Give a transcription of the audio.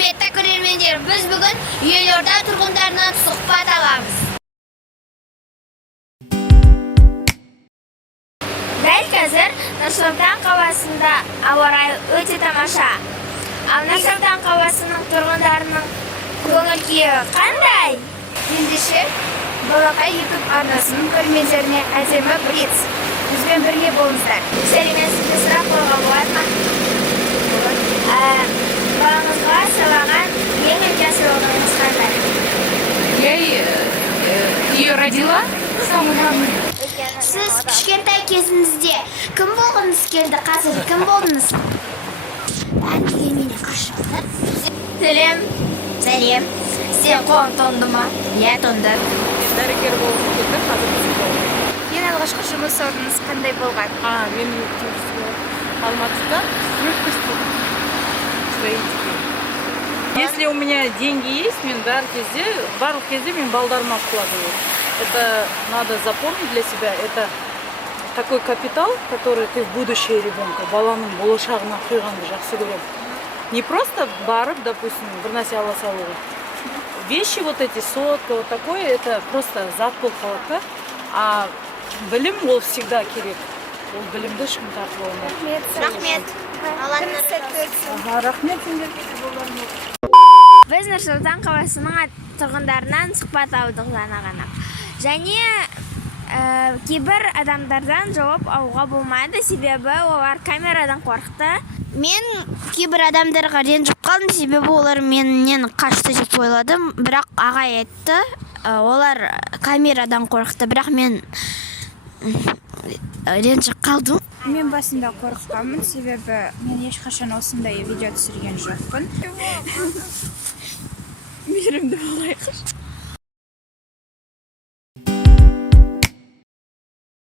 Құрметті көрермендер, біз бүгін Елорда тұрғындарынан сұхбат аламыз. Дәл қазір Нұр-Сұлтан қаласында ауа райы өте тамаша. Ал Нұр-Сұлтан қаласының тұрғындарының көңіл күйі қандай? Ендеше Балақай YouTube арнасының көрермендеріне әдемі блиц. Бізбен бірге болыңыздар. Сәлеметсізді сұрақ қойға болады ма? Балаңызға сыйлаған ең үлкен сыйлығыңыз қандай? Я ее родила. Сіз кішкентай кезіңізде кім болғыңыз келді? Қазір кім болдыңыз? Әңгімені қашылды. Сәлем. Сәлем. Сен қолың тоңды ма? Иә, тоңды. Дәрігер болғым келді, қазір психолог. Ең алғашқы жұмыс орныңыз қандай болған? Менің жұмысым Алматыда строитель. Если у меня деньги есть, мен барлық кезде мен балдарыма вкладываю. Это надо запомнить для себя. Это такой капитал, который ты в будущее ребенка, баланың болашағына құйғанды жақсы көрем. Не просто барып, допустим, бір нәрсе ала салу. Вещи вот эти, сотка, вот такое, это просто зат болып қалады. А білім ол всегда керек. Ол білімді ешкім тартып алмайды. Рахмет. Рахмет сендерге. Біз Нұр-Сұлтан қаласының тұрғындарынан сұхбат алдық жаңа ғана. Және кейбір адамдардан жауап алуға болмайды, себебі олар камерадан қорықты. Мен кейбір адамдарға ренжіп қалдым, себебі олар менен қашты деп ойладым. Бірақ ағай айтты, олар камерадан қорықты, бірақ мен ренжіп қалдым. Мен басында қорыққанмын, себебі мен ешқашан осындай видео түсірген жоқпын. Мейірімді болайық.